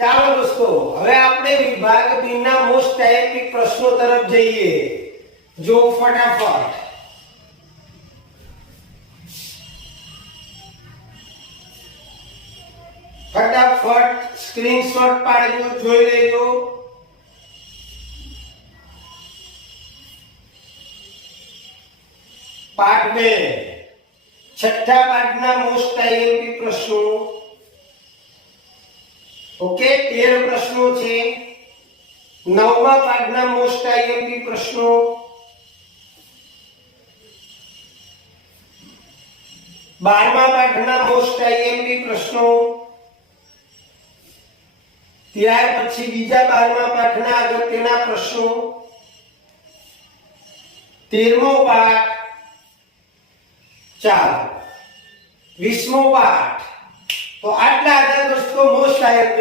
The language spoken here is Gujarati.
ચાલો દોસ્તો, હવે આપણે વિભાગ બી ના મોસ્ટ ટાઇપિક પ્રશ્નો તરફ જઈએ. જો ફટાફટ સ્ક્રીનશોટ પાડજો, જોઈ લેજો. પાઠ 2 છઠ્ઠા પાઠના મોસ્ટ ટાઇપિક પ્રશ્નો. ઓકે, 13 પ્રશ્નો છે. 9મા પાઠના મોસ્ટ આઈએમપી પ્રશ્નો, 12મા પાઠના મોસ્ટ આઈએમપી પ્રશ્નો, ત્યાર પછી બીજા 12મા પાઠના અગત્યના પ્રશ્નો, 13મો પાઠ, ચાલો 20મો પાઠ. તો આટલા હતા દોસ્તો મોસ્ટ આઈએમપી